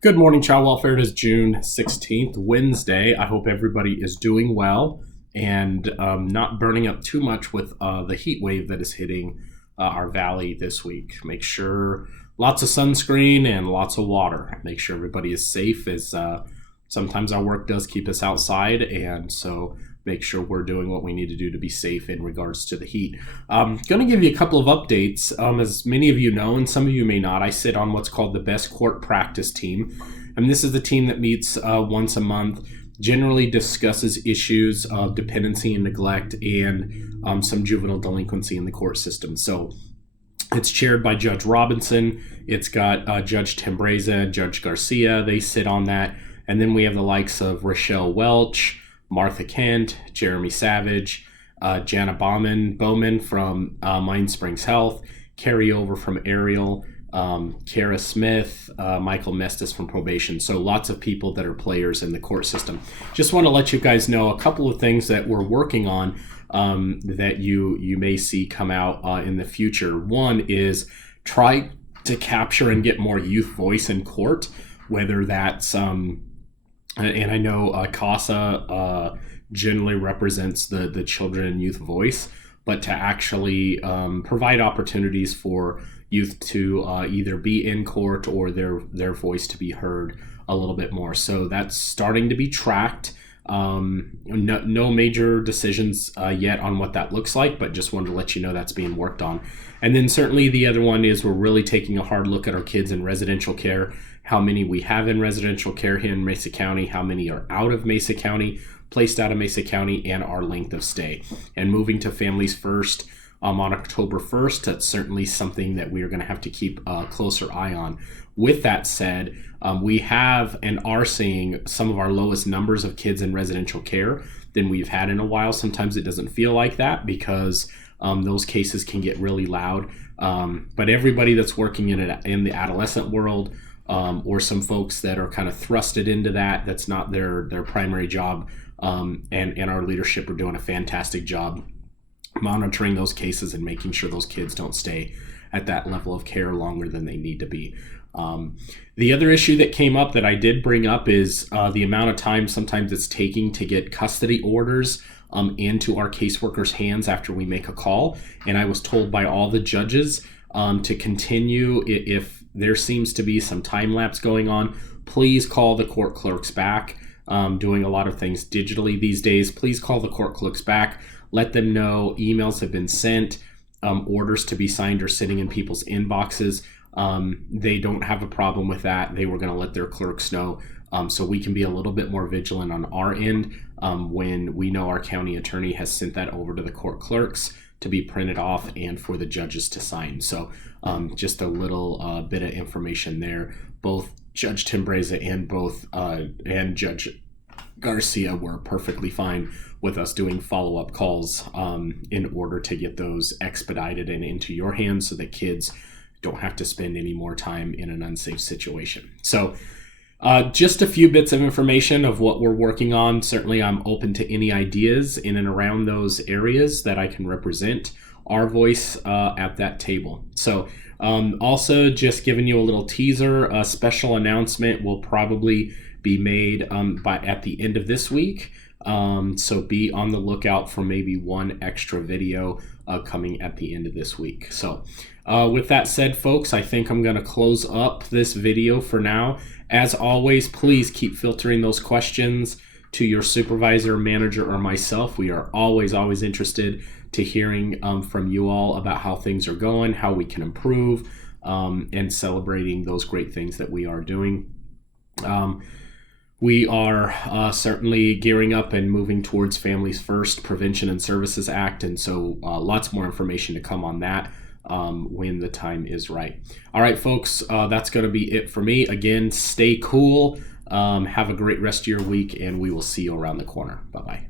Good morning, child welfare. It is June 16th, Wednesday. I hope everybody is doing well and not burning up too much with the heat wave that is hitting our valley this week. Make sure lots of sunscreen and lots of water. Make sure everybody is safe, as sometimes our work does keep us outside, and so make sure we're doing what we need to do to be safe in regards to the heat. I'm going to give you a couple of updates. As many of you know, and some of you may not, I sit on what's called the Best Court Practice Team. And this is the team that meets once a month, generally discusses issues of dependency and neglect and some juvenile delinquency in the court system. So it's chaired by Judge Robinson. It's got Judge Tembreza, Judge Garcia. They sit on that. And then we have the likes of Rochelle Welch, Martha Kent, Jeremy Savage, Jana Bowman from Mind Springs Health, Carrie Over from Ariel, Kara Smith, Michael Mestis from Probation. So lots of people that are players in the court system. Just want to let you guys know a couple of things that we're working on that you may see come out in the future. One is try to capture and get more youth voice in court, whether that's and I know CASA generally represents the children and youth voice, but to actually provide opportunities for youth to either be in court or their voice to be heard a little bit more. So that's starting to be tracked. No major decisions yet on what that looks like, but just wanted to let you know that's being worked on. And then certainly the other one is we're really taking a hard look at our kids in residential care, how many we have in residential care here in Mesa County, how many are out of Mesa County, placed out of Mesa County, and our length of stay. And moving to Families First on October 1st, that's certainly something that we are going to have to keep a closer eye on. With that said, we have and are seeing some of our lowest numbers of kids in residential care than we've had in a while. Sometimes it doesn't feel like that because those cases can get really loud. But everybody that's working in the adolescent world, or some folks that are kind of thrusted into that's not their primary job, and our leadership are doing a fantastic job monitoring those cases and making sure those kids don't stay at that level of care longer than they need to be. The other issue that came up that I did bring up is the amount of time sometimes it's taking to get custody orders into our caseworkers' hands after we make a call. And I was told by all the judges to continue. If there seems to be some time lapse going on, please call the court clerks back. Doing a lot of things digitally these days. Please call the court clerks back. Let them know emails have been sent, orders to be signed are sitting in people's inboxes. They don't have a problem with that. They were going to let their clerks know, so we can be a little bit more vigilant on our end when we know our county attorney has sent that over to the court clerks to be printed off and for the judges to sign. So just a little bit of information there. Both Judge Tembreza and Judge Garcia were perfectly fine with us doing follow-up calls in order to get those expedited and into your hands so that kids don't have to spend any more time in an unsafe situation. So just a few bits of information of what we're working on. Certainly I'm open to any ideas in and around those areas that I can represent our voice at that table. So also just giving you a little teaser, a special announcement will probably be made at the end of this week. So be on the lookout for maybe one extra video coming at the end of this week. So with that said, folks, I think I'm going to close up this video for now. As always, please keep filtering those questions to your supervisor, manager, or myself. We are always interested to hearing from you all about how things are going, how we can improve, and celebrating those great things that we are doing. We are certainly gearing up and moving towards Families First Prevention and Services Act, and so lots more information to come on that when the time is right. All right, folks, that's going to be it for me. Again, stay cool, have a great rest of your week, and we will see you around the corner. Bye-bye.